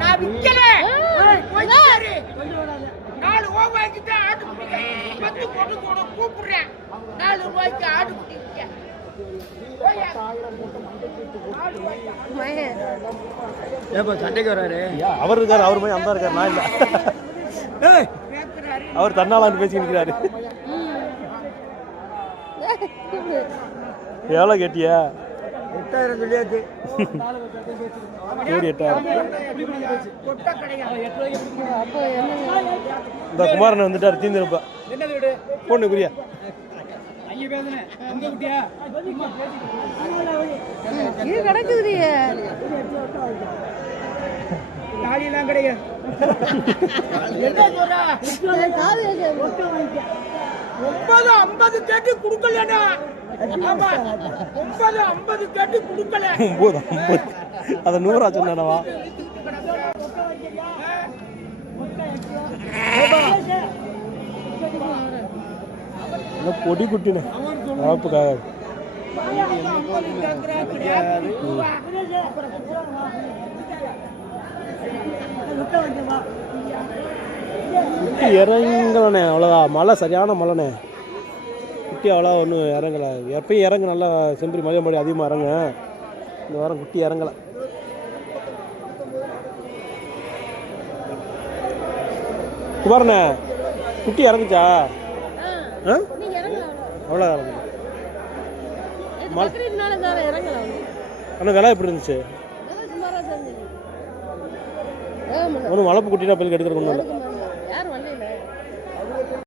நான் விக்கல. நாலு ரூபாய்க்கு தான் ஆட்டு குட்டி 10 போட்டு கூட கூப்பிடுறேன். 4 ரூபாய்க்கு ஆட்டு குட்டி விக்க. சண்டைக்கு வராரு அவர் இருக்காரு, அவர் போய் அந்த இருக்காரு, நான் இல்லை. அவர் தன்னாலான்னு பேசி நிற்கிறாரு. எவ்வளோ கேட்டியா? 8000 சொல்லியாச்சு. சரி 8000. இந்த குமாரன் வந்துட்டார். தீந்துருப்பா பொண்ணு குறியா கிடக்குதுடியே தாலியெல்லாம் கிடையாது. 950 கேட்டு கொடுக்கலடா. ஆமா 950 கேட்டு கொடுக்கல. 950 அத 100 சொன்னேனவா? பொடி குட்டினே வளர்ப்புக்காக. குட்டி இறங்கலண்ணே, அவ்வளோதான். மழை சரியான மழைண்ணே. குட்டி அவ்வளோ ஒன்றும் இறங்கலை. எப்பயும் இறங்கு நல்லா செம்பரி மதியம்படி அதிகமாக இறங்க. இந்த வாரம் குட்டி இறங்கலை. குமாரண்ணே குட்டி இறங்குச்சா? அவ்வளோ இறங்கு. ஆனால் விலை எப்படி இருந்துச்சு? ஒன்றும் வளர்ப்பு குட்டினா போய் எடுக்கிறதுக்கு ஒன்றும்